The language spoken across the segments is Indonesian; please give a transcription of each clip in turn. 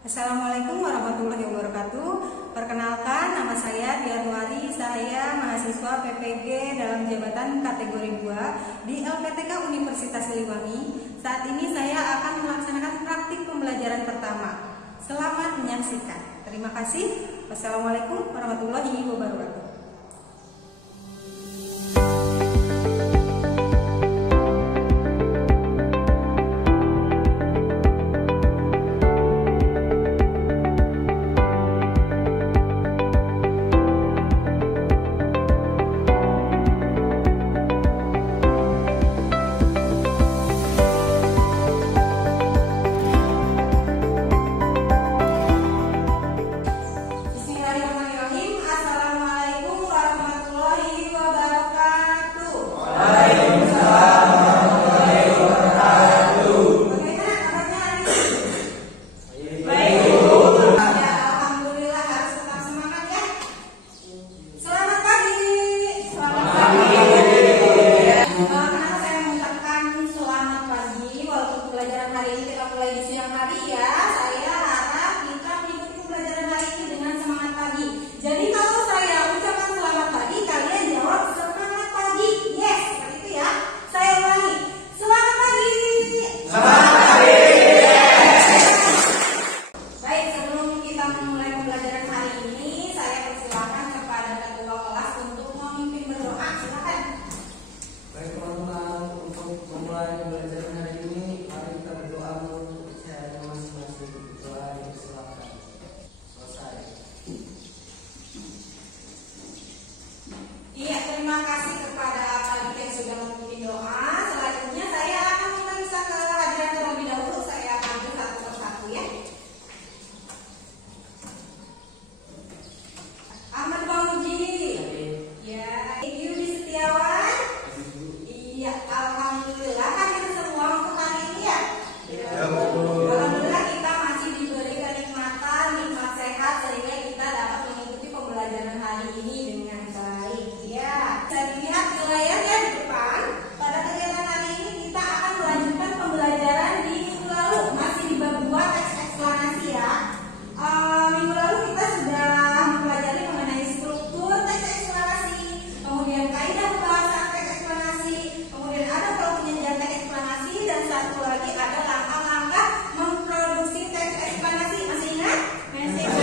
Assalamualaikum warahmatullahi wabarakatuh. Perkenalkan, nama saya Dianwari. Saya mahasiswa PPG dalam jabatan kategori 2 di LPTK Universitas Siliwangi. Saat ini saya akan melaksanakan praktik pembelajaran pertama. Selamat menyaksikan. Terima kasih. Wassalamualaikum warahmatullahi wabarakatuh. Terima kasih kepada Pak Dika yang sudah memimpin doa. Selanjutnya saya akan memeriksa kehadiran terlebih dahulu. Saya panggil satu persatu ya. Ahmad Bangji. Ya. Yudi Setiawan. Iya. Alhamdulillah hadir semua untuk hari ini ya. Alhamdulillah kita masih diberi kenikmatan, nikmat sehat sehingga kita dapat mengikuti pembelajaran hari ini dengan baik. Ya, bisa dilihat di layar ya di depan. Pada kegiatan hari ini kita akan melanjutkan pembelajaran di minggu lalu. Masih di bab 2 teks eksplanasi ya. Minggu lalu kita sudah mempelajari mengenai struktur teks eksplanasi, kemudian kaidah pembahasan teks eksplanasi, kemudian ada pola penyajian teks eksplanasi, dan satu lagi ada langkah-langkah memproduksi teks eksplanasi. Masih ingat? Masih ingat.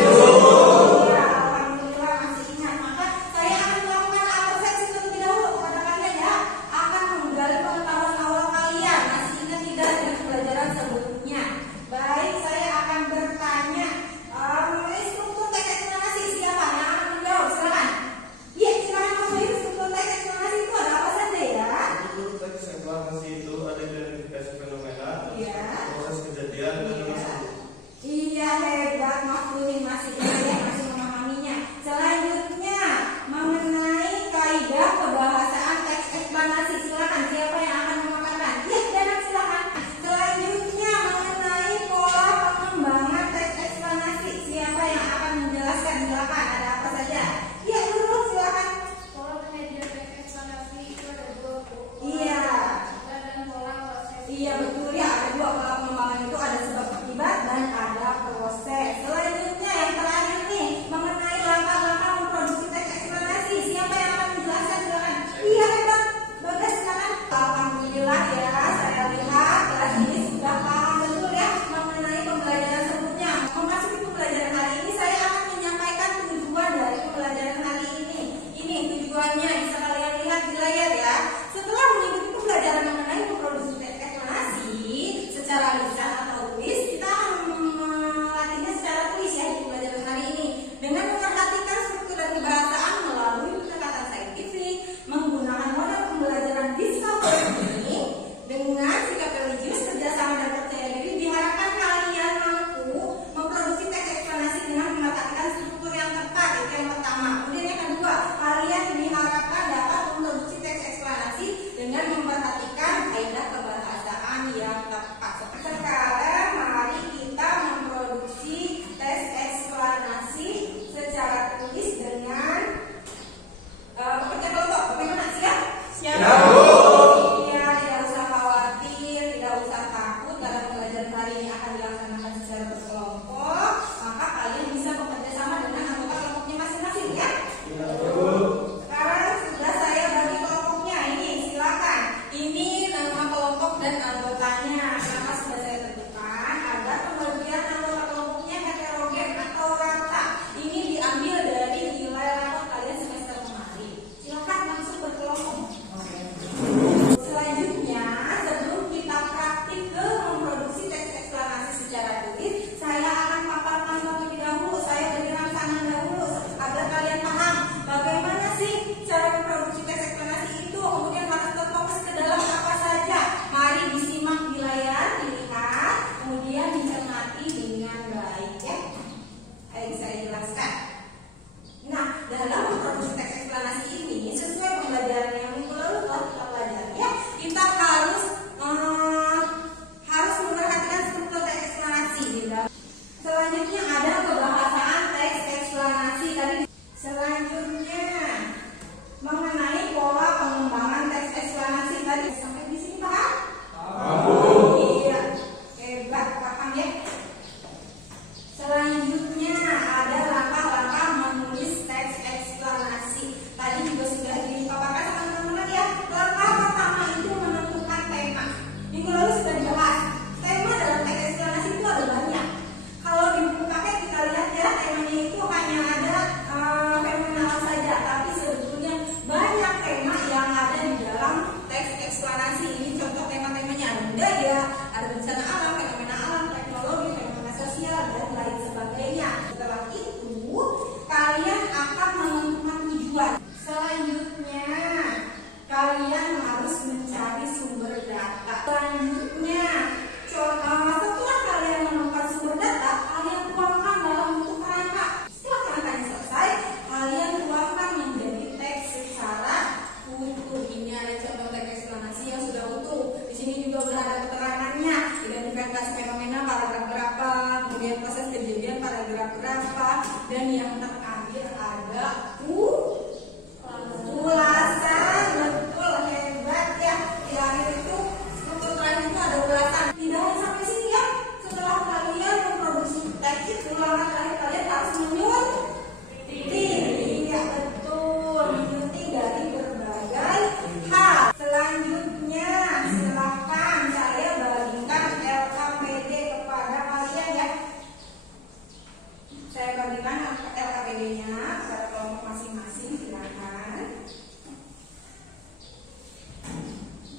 Dengan memperhatikan kaidah kebahasaan yang tepat. Sekarang kemudian proses kejadian paragraf berapa, dan yang terakhir ada ulasan. Betul, hebat ya. Di akhir itu struktur terakhir itu ada ulasan. Tidak hanya sampai sini ya. Setelah kalian memproduksi teks itu, langkah terakhir kalian harus menyunting. Iya betul, menyunting dari berbagai hal. Selanjutnya silakan saya bagikan LKPD kepada kalian ya. Saya bagikan LKPD-nya kepada kelompok masing-masing, silakan.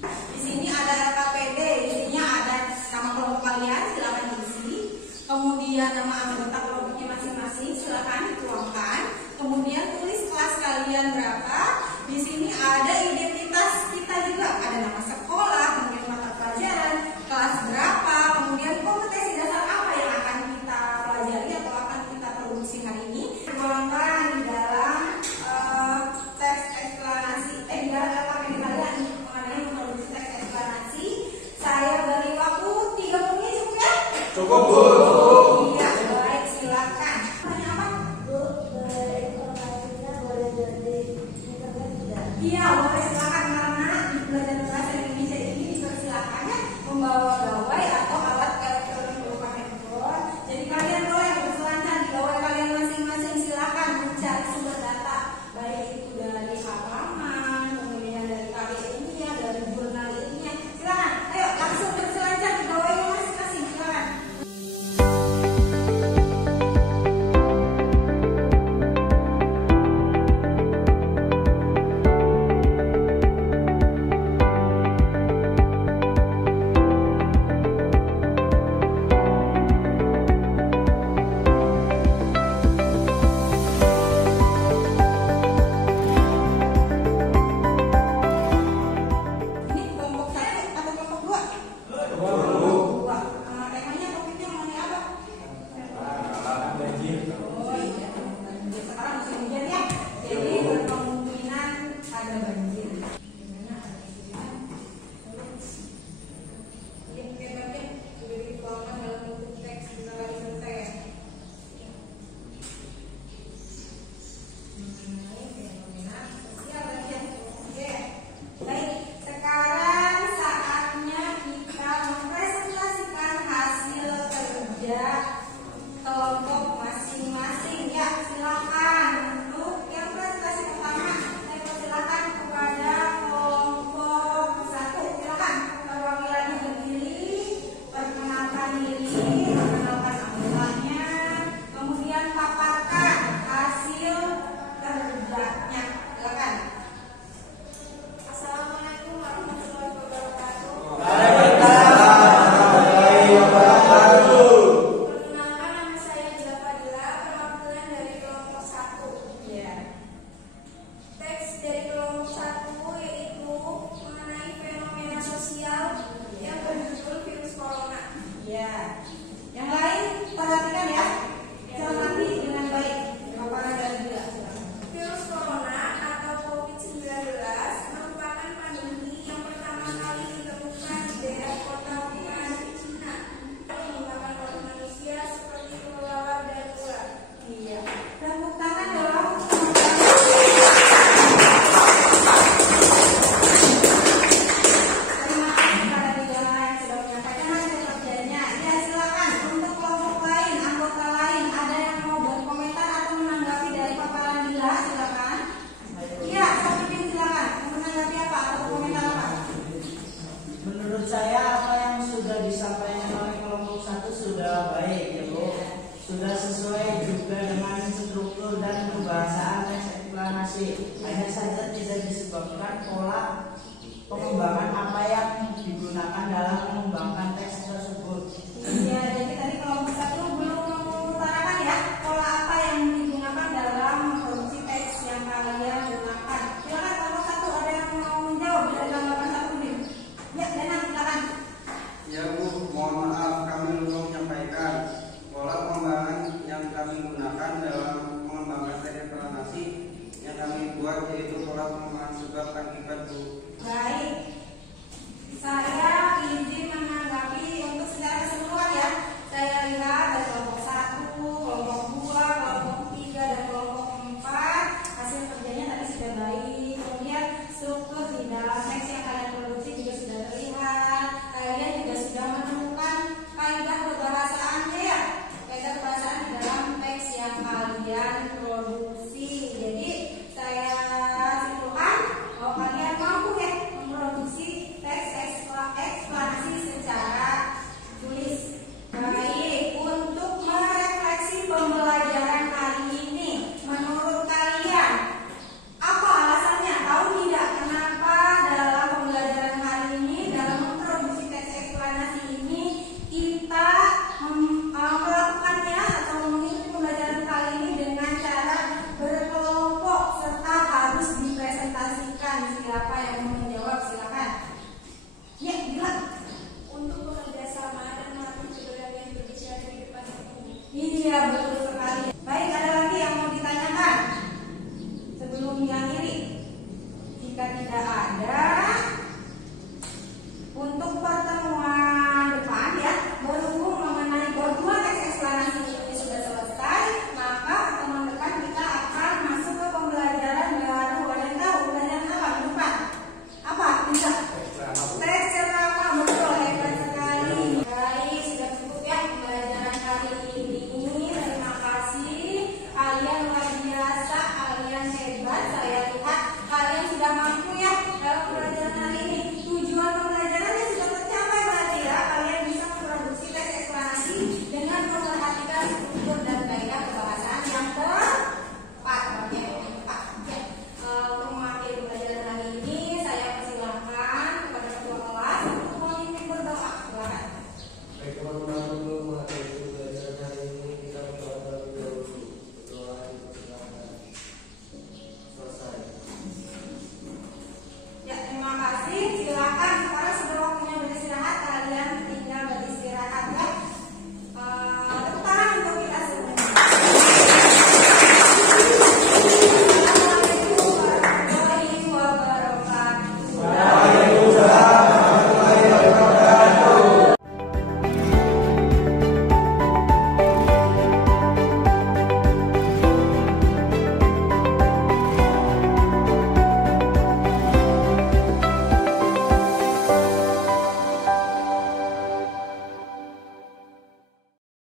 Di sini ada LKPD, isinya ada nama kelompok kalian, silakan diisi. Kemudian nama anggota kelompoknya masing-masing, silakan dituangkan. Kemudian tulis kelas kalian berapa. Di sini ada identitas kita juga, ada nama sekolah, kemudian mata pelajaran, kelas berapa, kemudian kompetensi dasar apa yang akan kita pelajari atau akan kita produksi hari ini. Tergolongkan di dalam teks eksplanasi, di dalam LKPD kalian mengenai memproduksi teks eksplanasi. Saya beri waktu 30 menit cukup ya? Cukup, Bu. Iya, baik, silakan. Tanya apa? Iya, boleh silakan, karena di belajar bahasa Indonesia ini dipersilakan ya membawa gawai atau alat elektronik berupa handphone. Jadi kalian boleh berselancar di gawai kalian masing-masing, silakan mencari sumber data, baik itu dari halaman, kemudian dari karya ilmiah, dari jurnal ilmiah. Silakan, ayo langsung berselancar di gawai masing-masing, silakan. Ini kelompok 1 atau kelompok 2? Kelompok 2. Temanya topiknya mengenai apa? Oh iya, banjir. Sekarang musim hujan ya. Jadi berkemungkinan ada banjir. Gimana ada ini hebatnya sudah dituangkan dalam bentuk teks kita lagi selesai ya. Mengenai fenomena sosial bagian. Oke. Baik, sekarang saatnya kita mempresentasikan hasil kerja kelompok masing-masing ya. Silakan untuk yang presentasi pertama, saya persilakan kepada kelompok 1. Silakan perwakilannya berdiri, perkenalkan diri, perkenalkan anggotanya, kemudian paparkan hasil kerjanya. Silakan. Assalamualaikum warahmatullahi wabarakatuh. Perkenalkan, nama saya Dila Fadila, perwakilan dari kelompok 1. Ya. Teks dari kelompok 1 yaitu mengenai fenomena sosial yang berjudul virus corona. Ya. Yang lain perhatikan ya. Cermati dengan baik. Paparan dari Dila. Virus corona atau COVID-19 merupakan pandemi yang pertama kali ditemukan di daerah kota Wuhan, Cina. Menggunakan oleh manusia seperti kelelawar dan ular. Iya. Tepuk tangan dong. Terima kasih kepada Dila yang sudah menyampaikan hasil kerjanya. Ya, silakan untuk kelompok lain, anggota lain, ada yang mau berkomentar atau menanggapi dari paparan Dila, silakan. Iya, Safiuddin silakan. Mau menanggapi apa atau berkomentar apa? Menurut saya apa yang sudah disampaikan oleh kelompok 1 sudah baik ya Bu. Sudah sesuai juga dengan struktur dan pembahasan teks eksplanasi. Hanya saja tidak disebabkan pola pengembangan apa yang digunakan dalam